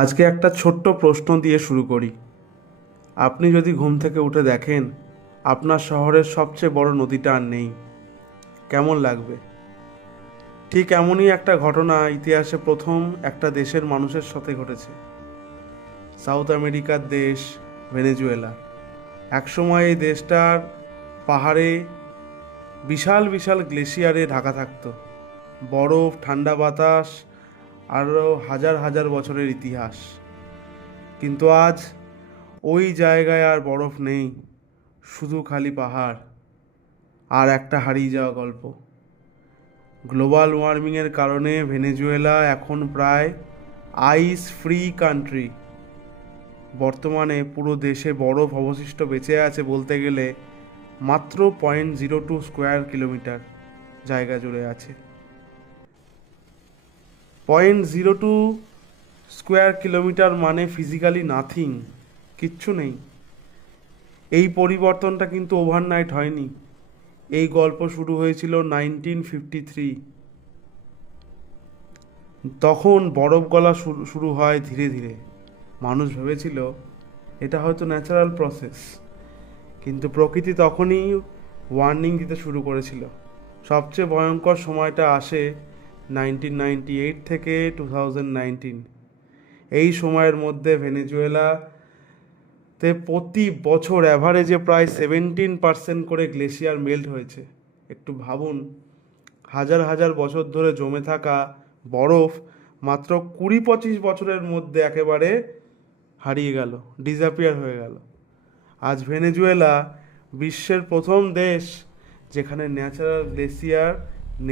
আজকে একটা ছোট্ট প্রশ্ন দিয়ে শুরু করি। আপনি যদি ঘুম থেকে উঠে দেখেন আপনার শহরের সবচেয়ে বড় নদীটা আর নেই, কেমন লাগবে? ঠিক এমনই একটা ঘটনা ইতিহাসে প্রথম একটা দেশের মানুষের সাথে ঘটেছে। সাউথ আমেরিকার দেশ ভেনেজুয়েলা। একসময় এই দেশটার পাহাড়ে বিশাল বিশাল গ্লেশিয়ারে ঢাকা থাকতো। বরফ, ঠান্ডা বাতাস, আরও হাজার হাজার বছরের ইতিহাস। কিন্তু আজ ওই জায়গায় আর বরফ নেই, শুধু খালি পাহাড় আর একটা হারিয়ে যাওয়া গল্প। গ্লোবাল ওয়ার্মিংয়ের কারণে ভেনেজুয়েলা এখন প্রায় আইস ফ্রি কান্ট্রি। বর্তমানে পুরো দেশে বরফ অবশিষ্ট বেঁচে আছে বলতে গেলে মাত্র 0.02 স্কোয়ার কিলোমিটার জায়গা জুড়ে আছে। 0.02 স্কোয়ার কিলোমিটার মানে ফিজিক্যালি নাথিং, কিচ্ছু নেই। এই পরিবর্তনটা কিন্তু ওভারনাইট হয়নি। এই গল্প শুরু হয়েছিল 1953। তখন বরফ গলা শুরু হয় ধীরে ধীরে। মানুষ ভেবেছিল এটা হয়তো ন্যাচারাল প্রসেস, কিন্তু প্রকৃতি তখনই ওয়ার্নিং দিতে শুরু করেছিল। সবচেয়ে ভয়ঙ্কর সময়টা আসে 1998 থেকে 2019। এই সময়ের মধ্যে ভেনেজুয়েলাতে প্রতি বছর অ্যাভারেজে প্রায় 17% করে গ্লেশিয়ার মেল্ট হয়েছে। একটু ভাবুন, হাজার হাজার বছর ধরে জমে থাকা বরফ মাত্র 20-25 বছরের মধ্যে একেবারে হারিয়ে গেল, ডিসঅ্যাপিয়ার হয়ে গেল। আজ ভেনেজুয়েলা বিশ্বের প্রথম দেশ যেখানে ন্যাচারাল গ্লেসিয়ার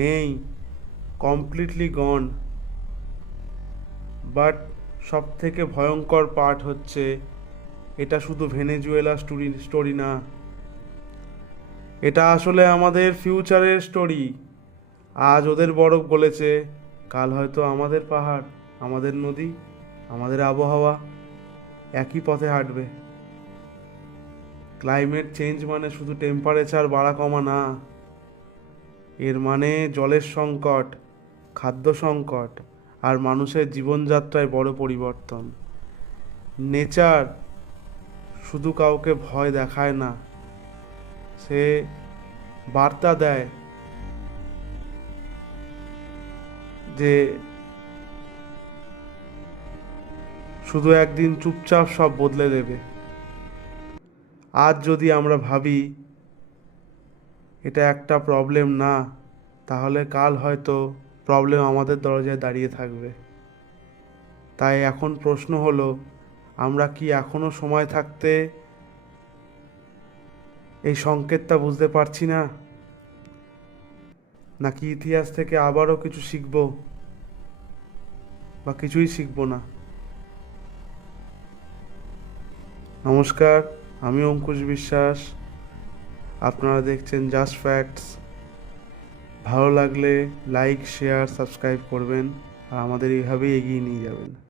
নেই, কমপ্লিটলি গন। বাট সব থেকে ভয়ঙ্কর পার্ট হচ্ছে, এটা শুধু ভেনেজুয়েলা স্টোরি না, এটা আসলে আমাদের ফিউচারের স্টোরি। আজ ওদের বরফ গলেছে, কাল হয়তো আমাদের পাহাড়, আমাদের নদী, আমাদের আবহাওয়া একই পথে হাঁটবে। ক্লাইমেট চেঞ্জ মানে শুধু টেম্পারেচার বাড়া কমা না, এর মানে জলের সংকট, খাদ্য সংকট আর মানুষের জীবনযাত্রায় বড় পরিবর্তন। নেচার শুধু কাউকে ভয় দেখায় না, সে বার্তা দেয় যে শুধু একদিন চুপচাপ সব বদলে দেবে। আজ যদি আমরা ভাবি এটা একটা প্রবলেম না, তাহলে কাল হয়তো প্রবলেম আমাদের দরজায় দাঁড়িয়ে থাকবে। তাই এখন প্রশ্ন হলো, আমরা কি এখনো সময় থাকতে এই সংকেতটা বুঝতে পারছি না, নাকি ইতিহাস থেকে আবারও কিছু শিখব, বা কিছুই শিখব না? নমস্কার, আমি অঙ্কুশ বিশ্বাস। আপনারা দেখছেন জাস্ট ফ্যাক্টস। ভালো লাগলে লাইক, শেয়ার, সাবস্ক্রাইব করবেন আর আমাদের এইভাবেই এগিয়ে নিয়ে যাবেন।